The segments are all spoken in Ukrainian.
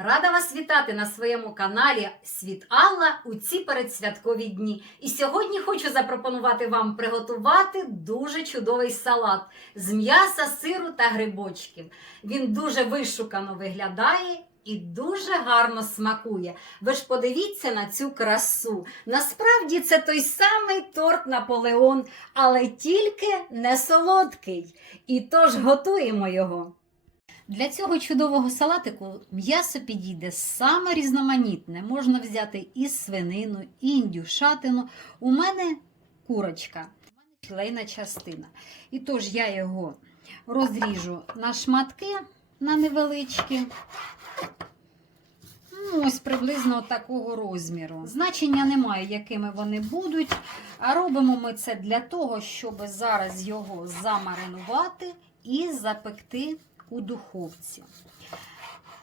Рада вас вітати на своєму каналі Світ Алла у ці передсвяткові дні. І сьогодні хочу запропонувати вам приготувати дуже чудовий салат з м'яса, сиру та грибочків. Він дуже вишукано виглядає. І дуже гарно смакує. Ви ж подивіться на цю красу. Насправді це той самий торт Наполеон, але тільки не солодкий. І тож готуємо його. Для цього чудового салатику м'ясо підійде саме різноманітне. Можна взяти і свинину, і індюшатину. У мене курочка, у мене філейна частина. І тож я його розріжу на шматки на невеличкі. Ну, ось приблизно такого розміру. Значення немає, якими вони будуть. А робимо ми це для того, щоб зараз його замаринувати і запекти у духовці.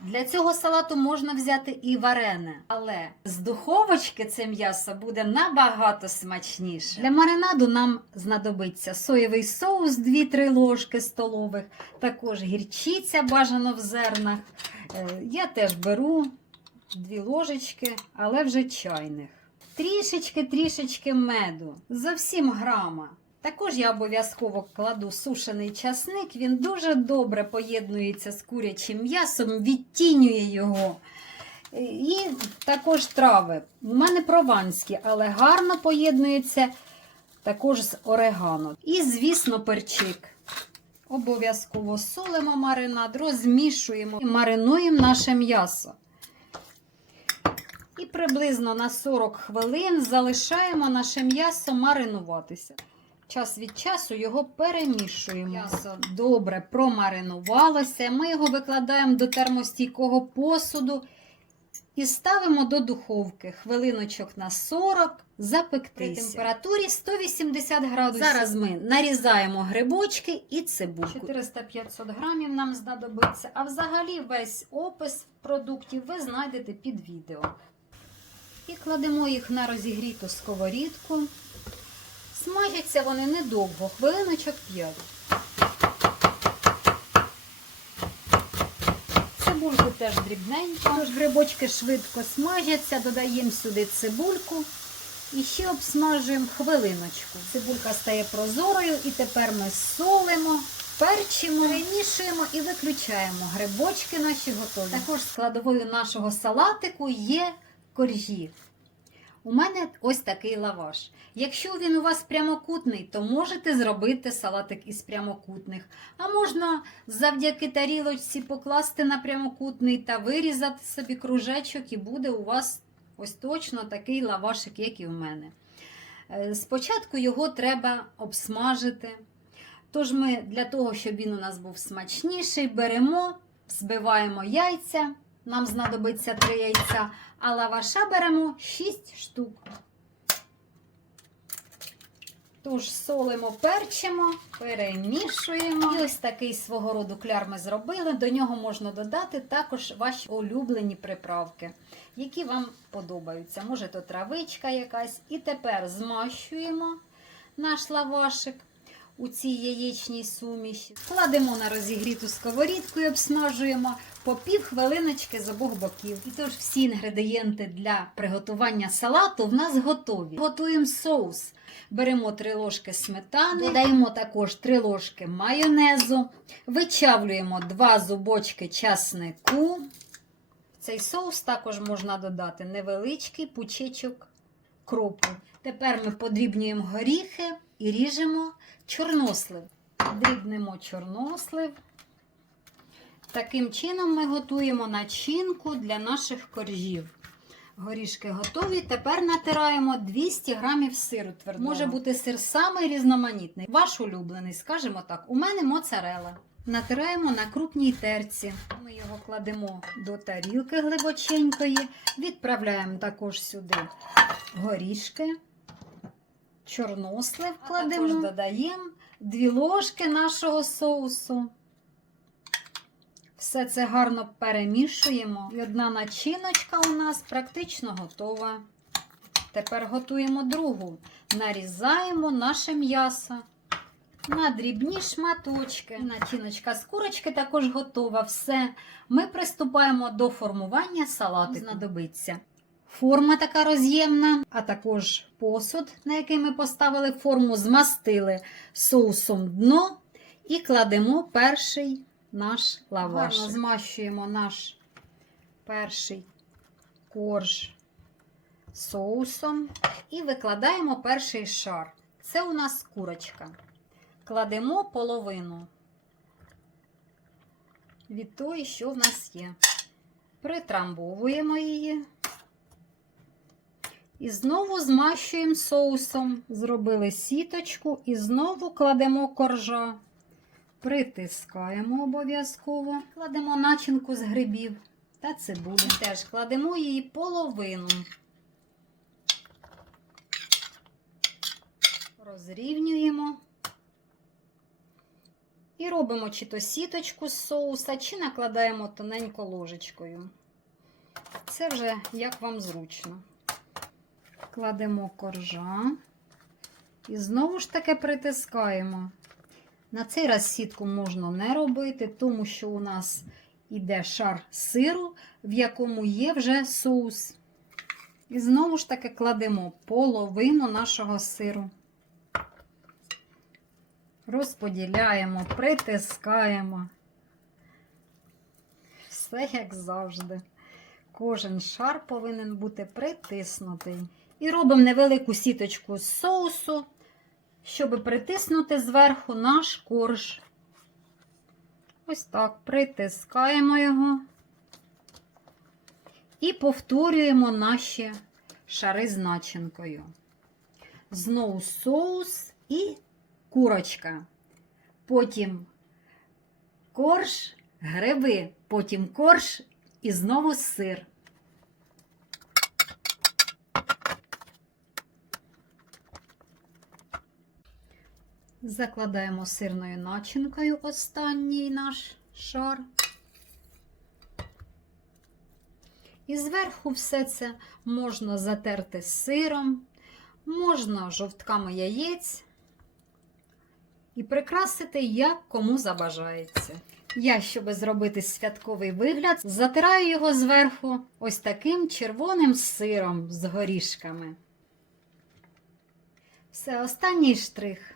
Для цього салату можна взяти і варене, але з духовочки це м'ясо буде набагато смачніше. Для маринаду нам знадобиться соєвий соус 2-3 ложки столових, також гірчиця бажано в зернах. Е, Я теж беру 2 ложечки, але вже чайних. Трішечки-трішечки меду, зовсім грама. Також я обов'язково кладу сушений часник, він дуже добре поєднується з курячим м'ясом, відтінює його. І також трави. У мене прованські, але гарно поєднується також з орегано. І, звісно, перчик. Обов'язково солимо маринад, розмішуємо і маринуємо наше м'ясо. І приблизно на 40 хвилин залишаємо наше м'ясо маринуватися. Час від часу його перемішуємо. М'ясо добре промаринувалося. Ми його викладаємо до термостійкого посуду і ставимо до духовки хвилиночок на 40 запектися. При температурі 180 градусів. Зараз ми нарізаємо грибочки і цибульку. 400-500 грамів нам знадобиться, а взагалі весь опис продуктів ви знайдете під відео. І кладемо їх на розігріту сковорідку. Смажаться вони недовго, хвилиночок 5. Цибульку теж дрібненько. Тож грибочки швидко смажаться, додаємо сюди цибульку і ще обсмажуємо хвилиночку. Цибулька стає прозорою і тепер ми солимо, перчимо, перемішуємо і виключаємо. Грибочки наші готові. Також складовою нашого салатику є коржі. У мене ось такий лаваш. Якщо він у вас прямокутний, то можете зробити салатик із прямокутних. А можна завдяки тарілочці покласти на прямокутний та вирізати собі кружечок, і буде у вас ось точно такий лавашик, як і в мене. Е, Спочатку його треба обсмажити. Тож ми для того, щоб він у нас був смачніший, беремо, збиваємо яйця. Нам знадобиться 3 яйця, а лаваша беремо 6 штук. Тож солимо, перчимо, перемішуємо. І ось такий свого роду кляр ми зробили. До нього можна додати також ваші улюблені приправки, які вам подобаються. Може, то травичка якась. І тепер змащуємо наш лавашик у цій яєчній суміші. Кладемо на розігріту сковорідку і обсмажуємо по пів хвилиночки з обох боків. І тож всі інгредієнти для приготування салату в нас готові. Готуємо соус. Беремо 3 ложки сметани, додаємо також 3 ложки майонезу, вичавлюємо 2 зубочки часнику. Цей соус також можна додати невеличкий пучечок кропу. Тепер ми подрібнюємо горіхи і ріжемо чорнослив. Дрібнемо чорнослив. Таким чином ми готуємо начинку для наших коржів. Горішки готові. Тепер натираємо 200 грамів сиру твердого. Може бути сир самий різноманітний. Ваш улюблений, скажімо так, у мене моцарела. Натираємо на крупній терці. Ми його кладемо до тарілки глибоченької. Відправляємо також сюди горішки, чорнослив кладемо, також додаємо 2 ложки нашого соусу. Все це гарно перемішуємо. І одна начиночка у нас практично готова. Тепер готуємо другу. Нарізаємо наше м'ясо. на дрібні шматочки. Начиночка з курочки також готова. Все. Ми приступаємо до формування салату. Знадобиться. Форма така роз'ємна, а також посуд, на який ми поставили форму, змастили соусом дно і кладемо перший наш лаваш. Гарно змащуємо наш перший корж соусом і викладаємо перший шар. Це у нас курочка. Кладемо половину від тої, що в нас є. Притрамбовуємо її. І знову змащуємо соусом. Зробили сіточку і знову кладемо коржа. Притискаємо обов'язково. Кладемо начинку з грибів та цибулі. Теж кладемо її половину. Розрівнюємо. І робимо чи то сіточку з соуса, чи накладаємо тоненько ложечкою. Це вже як вам зручно. Кладемо коржа і знову ж таки притискаємо. На цей раз сітку можна не робити, тому що у нас іде шар сиру, в якому є вже соус. І знову ж таки кладемо половину нашого сиру. Розподіляємо, притискаємо. Все як завжди. Кожен шар повинен бути притиснутий. І робимо невелику сіточку з соусу, щоб притиснути зверху наш корж. Ось так притискаємо його і повторюємо наші шари з начинкою. Знову соус і курочка. Потім корж, гриби, потім корж і знову сир. Закладаємо сирною начинкою останній наш шар. І зверху все це можна затерти сиром, можна жовтками яєць і прикрасити, як кому забажається. Я, щоб зробити святковий вигляд, затираю його зверху ось таким червоним сиром з горішками. Все, останній штрих.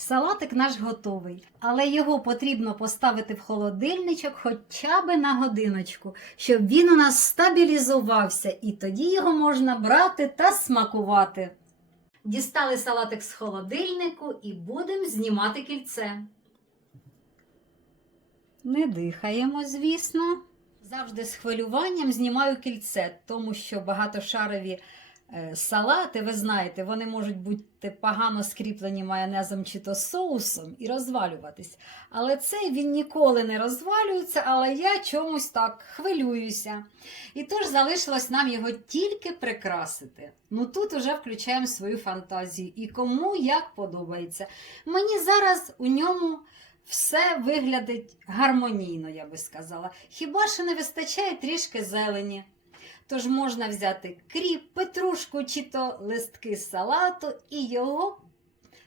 Салатик наш готовий, але його потрібно поставити в холодильничок хоча б на годиночку, щоб він у нас стабілізувався, і тоді його можна брати та смакувати. Дістали салатик з холодильнику і будемо знімати кільце. Не дихаємо, звісно. Завжди з хвилюванням знімаю кільце, тому що багатошарові салати, ви знаєте, вони можуть бути погано скріплені майонезом чи то соусом і розвалюватись. Але цей він ніколи не розвалюється, але я чомусь так хвилююся. І тож залишилось нам його тільки прикрасити. Ну тут уже включаємо свою фантазію і кому як подобається. Мені зараз у ньому все виглядить гармонійно, я би сказала. Хіба що не вистачає трішки зелені. Тож можна взяти кріп, петрушку чи то листки салату і його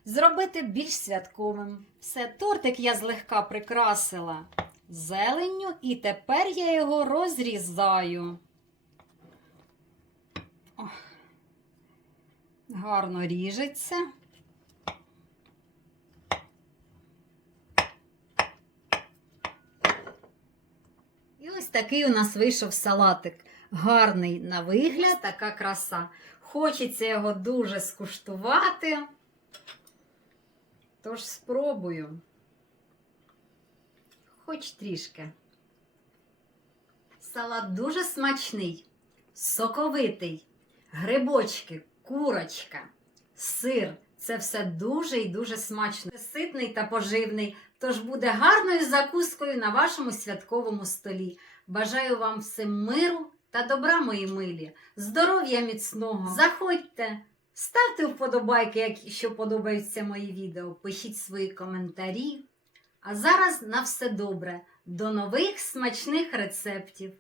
зробити більш святковим. Все, тортик я злегка прикрасила зеленню, і тепер я його розрізаю. Ох. Гарно ріжеться. І ось такий у нас вийшов салатик. Гарний на вигляд, така краса. Хочеться його дуже скуштувати. Тож спробую. Хоч трішки. Салат дуже смачний, соковитий, грибочки, курочка, сир. Це все дуже і дуже смачно. Ситний та поживний, тож буде гарною закускою на вашому святковому столі. Бажаю вам всім миру та добра, мої милі, здоров'я міцного. Заходьте, ставте вподобайки, якщо подобаються мої відео, пишіть свої коментарі. А зараз на все добре. До нових смачних рецептів!